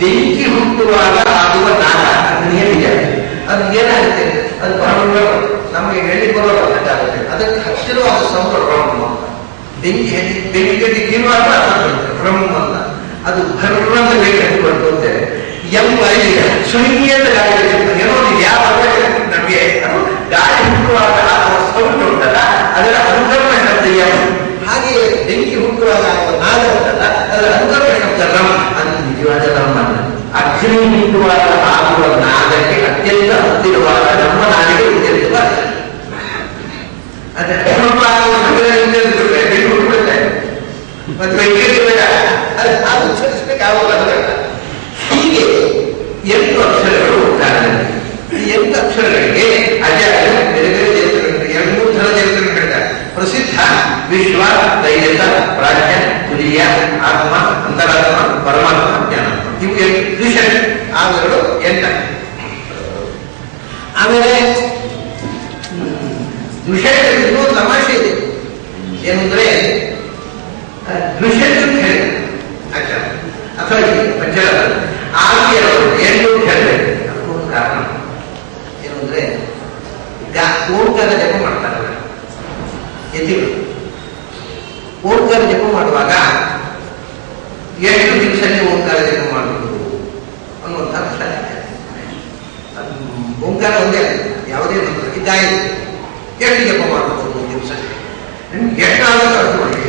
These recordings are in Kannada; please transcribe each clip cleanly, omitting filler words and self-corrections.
ಬೆಂಕಿ ಹುಟ್ಟುವಾಗ ಆಗುವ ನಾದ ಅದು ಏನಿದೆ, ಅದು ಏನಾಗುತ್ತೆ, ಅದು ನಮಗೆ ಹೇಳಿ ಬರೋದಾಗುತ್ತೆ. ಅದಕ್ಕೆ ಹತ್ತಿರವಾದ ಸೌಂಡ್ ಬ್ರಹ್ಮ. ಬೆಂಕಿಯಲ್ಲಿ ಇರುವಾಗ ಬ್ರಹ್ಮ ಅಂತ ಅದು ಭರ್ವಂತ ಬೇಕಂತ ಬರ್ತಂತೆ. ಶೂನ್ಯದ ಗಾಳಿ ಏನೋ ಯಾವ ನಮಗೆ ಅದು ಗಾಳಿ ಹುಟ್ಟುವಾಗ ಸೌಂಡ್ ಉಂಟಲ್ಲ, ಅದರ ಅನುಕರಣ ಶಬ್ದ ಹಾಗೆ ಬೆಂಕಿ ಹುಟ್ಟುವಾಗ ನಾದ ಉಂಟಲ್ಲ, ಅದರ ಅನುಕರಣ ಶಬ್ದ ರಮ್. ಅದು ನಿಜವಾದ ರಮ್ ಅಲ್ಲ. ಅಗ್ನಿ ಹುಟ್ಟುವಾಗ ಆಗುವ ನಾದಕ್ಕೆ ಅತ್ಯಂತ ಹತ್ತಿರವಾದ ನಮ್ಮ ನಾಡಿಗೆ ಉತ್ತರಿಸುವ ಹೀಗೆ 8 ಅಕ್ಷರಗಳು ಉಂಟಾಗಲಿ. ಈ 8 ಅಕ್ಷರಗಳಿಗೆ ಅಜಾಯ ಬೇರೆ ಬೇರೆ ದೇವತೆಗಳು 2-3 ಥರ ದೇವತೆಗಳು ಹೇಳ್ತಾರೆ. ಪ್ರಸಿದ್ಧ ವಿಶ್ವ, ದೈವತ, ಪ್ರಾಜ್ಞ, ತುರಿಯ, ಆತ್ಮ, ಅಂತರಾತ್ಮ, ಪರಮಾತ್ಮ, ಜ್ಞಾನ. ಇವು ವಿಷಯ ಆದರೂ 8. ಆಮೇಲೆ ವಿಷಯದಲ್ಲಿ ಇನ್ನೊಂದು ತಮಾಷೆ ಇದೆ. ಏನಂದ್ರೆ ವಿಷಯ ಅಂತ ಹೇಳಿ ಅಥವಾ ಪಂಚರ ಆದಿಯವರು 8 ಹೇಳಬೇಕು. ಅದಕ್ಕೊಂದು ಕಾರಣ ಏನು ಅಂದ್ರೆ ಓಂಕಾರ ಜಪ ಮಾಡ್ತಾರಲ್ಲ ಯತಿಗಳು, ಓಂಕಾರ ಜಪ ಮಾಡುವಾಗ ಎಷ್ಟು ದಿವಸಕ್ಕೆ ಓಂಕಾರ ಜಪ ಮಾಡಬಹುದು ಅನ್ನುವಂಥ ವಿಷಯ. ಓಂಕಾರ ಒಂದೇ ಯಾವುದೇ ಮಂತ್ರ ಇದ್ದಾಯಿತು ಎಷ್ಟು ಜಪ ಮಾಡಬಹುದು ಒಂದು ದಿವಸಕ್ಕೆ, ನಿಮ್ಗೆ ಎಷ್ಟಾಗುತ್ತೆ ಅಷ್ಟು ಮಾಡಿ.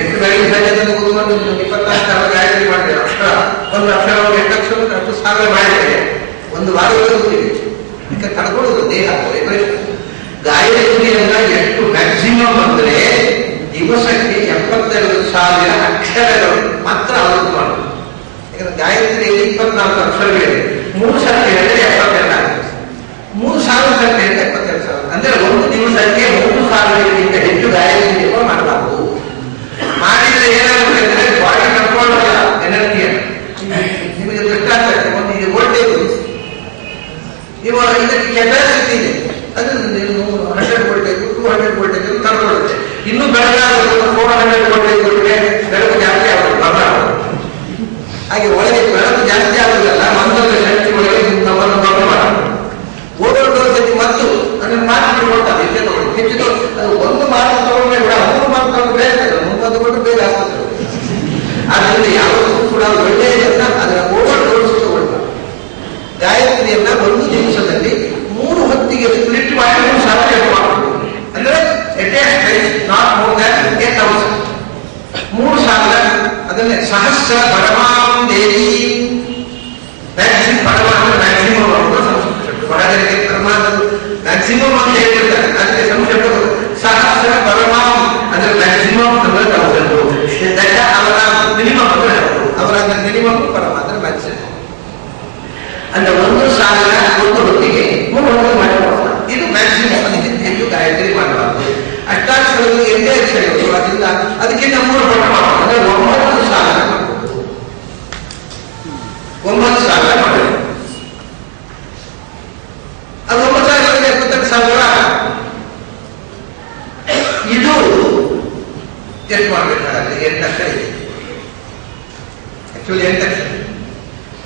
ಎಷ್ಟು ಗಾಳಿ ಸಂಜೆ ಕೂತ್ಕೊಂಡು 24 ಸಾವಿರ ಗಾಯತ್ರಿ ಮಾಡಿದ್ರೆ ಅಕ್ಷರ ಒಂದು ಅಕ್ಷರ 8 ಅಕ್ಷರ 10 ಸಾವಿರ ಮಾಡಿದರೆ ಒಂದು ವಾರದಲ್ಲಿ ಹೋಗ್ತೀವಿ. ಅದಕ್ಕೆ ತಡ್ಕೊಳ್ಳೋದು ದೇಹ ಗಾಯತ್ರಿಯನ್ನ ಎಷ್ಟು ಮ್ಯಾಕ್ಸಿಮಮ್ ಅಂದ್ರೆ ದಿವಸಕ್ಕೆ 72,000 ಅಕ್ಷರಗಳು ಮಾತ್ರ ಅವತ್ತು ಮಾಡೋದು. ಯಾಕಂದ್ರೆ ಗಾಯತ್ರಿಯಲ್ಲಿ 24 ಅಕ್ಷರಗಳಿವೆ. 3 ಸರ್ತಿ ಹೇಳಿದ್ರೆ 72 ಆಗುತ್ತೆ. 3,000 ಸರ್ತಿ ಹೇಳಿದ್ರೆ 72,000. ಅಂದ್ರೆ ಒಂದು ದಿವಸಕ್ಕೆ 3,000ಗಿಂತ ಹೆಚ್ಚು ಗಾಯತ್ರಿ ಜಪ ಮಾಡಬಾರದು. ಮಾಡಿದ್ರೆ ಏನಾಗುತ್ತೆ ಅಂದ್ರೆ ಬಾಡಿ ಕಂಟ್ರೋಲ್ ಆಗಲ್ಲ, ಎನರ್ಜಿಯನ್ನು. ನಿಮಗೆ ದೃಷ್ಟಾಂತ ಒಂದು ಇದು ವೋಲ್ಟೇಜ್, ನೀವು ಇದಕ್ಕೆ ಕೆಪಾಸಿಟಿ ಇದೆ, ಅದು 100 ವೋಲ್ಟೇಜ್ 200 ವೋಲ್ಟೇಜ್ ತಗೊಳ್ಳುತ್ತೆ. ಇನ್ನು ಬೆಳಗಾಗುತ್ತೆ 400 ವೋಲ್ಟೇಜ್ ಕೊಟ್ಟರೆ ಬೆಳಕು ಜಾಸ್ತಿ ಆಗುತ್ತೆ, ಬದಲಾಗುತ್ತೆ. ಹಾಗೆ ಒಳಗೆ ಬೆಳಕು ಜಾಸ್ತಿ ಆಗುವುದಲ್ಲ, ಒಂದೊಂದು ಶಕ್ತಿ ಒಳಗೆ ನಮ್ಮನ್ನು ಬದಲು ಮಾಡುತ್ತೆ. ಓದೋದು ಜೊತೆ ಮತ್ತು ಅದನ್ನು ಮಾರ್ಕ್ ಕೊಡ್ತಾರೆ. ಹೆಚ್ಚು ತಗೊಳ್ಳಿ, ಹೆಚ್ಚು ಅದು ಒಂದು ಮಾರ್ಕ್ ತಗೊಂಡ್ರೆ ಕೂಡ 3 ಮಾರ್ಕ್ ತಗೊಂಡು ಬೇರೆ ಮುಂದೆ ಬೇರೆ ಆಗ್ತದೆ. ಆದ್ದರಿಂದ ಯಾವುದೂ ಕೂಡ ಒಳ್ಳೆಯದನ್ನ ಅದರ ಓವರ್ ಡೋಸ್ ತಗೊಳ್ತಾರೆ. ಗಾಯತ್ರಿಯನ್ನ ಒಂದು ದಿವಸದಲ್ಲಿ 3 ಹೊತ್ತಿಗೆ ಸ್ಪ್ಲಿಟ್ ಮಾಡಿ 3,000 ಮಾಡಬಹುದು. ಅಂದ್ರೆ ನಾಟ್ ಮೋರ್ ದ್ಯಾನ್ 8,000. 3,000 ಅದನ್ನೇ ಸಹಸ್ರ ಪರಮಾಂ ದೇವಿ. ಪರಮಾತ್ಮ ಮ್ಯಾಕ್ಸಿಮಮ್ ಅಂತ ಸಂಸ್ಕೃತ ಹೊರಗಡೆಗೆ ಪರಮಾತ್ಮ ಮ್ಯಾಕ್ಸಿಮಮ್ ಅಂತ ಹೇಳಿರ್ತಾರೆ. ಅದಕ್ಕೆ ಸಂಸ್ಕೃತ ಸಹಸ್ರ ಪರಮಾಂ ಅಂದ್ರೆ ಮ್ಯಾಕ್ಸಿಮಮ್ ಅಂದ್ರೆ 1,000. ಅವರ ಮಿನಿಮಮ್ ಅಂದ್ರೆ ಅವರ ಮಿನಿಮಮ್ ಪರಮಾತ್ಮ ಮ್ಯಾಕ್ಸಿಮಮ್ ಅಂದ್ರೆ 1,000 ಒಂದು ಹೊತ್ತಿಗೆ 3 ಹೊತ್ತು ಮಾಡಬಹುದು. ಇದು ಮ್ಯಾಕ್ಸಿಮಮ್. ಹೆಚ್ಚು ಗಾಯತ್ರಿ ಮಾಡಬಾರದು. ಅಷ್ಟಾಕ್ಷರಗಳು 8 ಅಕ್ಷರಗಳು, ಅದರಿಂದ ಅದಕ್ಕಿಂತ 3 ಪಟ್ಟು ಮಾಡಬಹುದು. ಅಂದ್ರೆ 9,000 ಮಾಡಬಹುದು. 9,000 ಮಾಡಬಹುದು. ಅದು 9,000 72,000. ಇದು ಎಷ್ಟು ಮಾಡಬೇಕಾದ್ರೆ 8 ಅಕ್ಷರ ಇದೆ. ಆಕ್ಚುಲಿ 8 ಅಕ್ಷರ.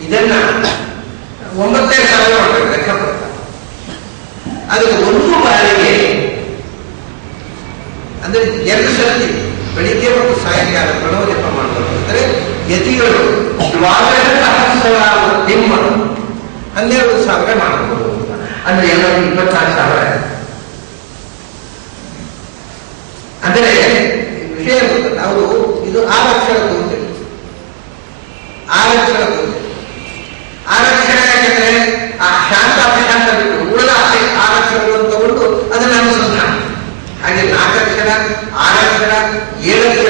ಇದನ್ನ 9,000 ಮಾಡಬೇಕು ಲೆಕ್ಕ ಪ್ರಕಾರ. ಅದಕ್ಕೆ ಒಂದು ಬಾರಿಗೆ ಅಂದ್ರೆ 2 ಸರ್ತಿ ಬೆಳಿಗ್ಗೆ ಮತ್ತು ಸಾಯಂಕಾಲ ಪ್ರಣವ ಜಪ ಮಾಡಬೇಕು. ಅಂದರೆ ಯತಿಗಳು 12,000 ತಿಮ್ಮ 12,000 ಮಾಡಬಹುದು. ಅಂದ್ರೆ ಎಲ್ಲರೂ 24,000. ಅಂದರೆ ವಿಷಯ ಗೊತ್ತಲ್ಲ, ಅವರು ಇದು 6 ಅಕ್ಷರ ತಗೊಂಡಿದೆ. 6 ಅಕ್ಷರ ತಗೊಂಡಿದೆ. 6 ಅಕ್ಷರ ಯಾಕಂದ್ರೆ ಆ ಶಾಂತ ಅಪಶಾಂತ ಬಿಟ್ಟು ಉಳಿದ 6 ಅಕ್ಷರಗಳನ್ನು ತಗೊಂಡು ಅದನ್ನು ಅನುಸಂಧಾನ. ಹಾಗೆ 4 ಅಕ್ಷರ 6 ಅಕ್ಷರ 7 ಅಕ್ಷರ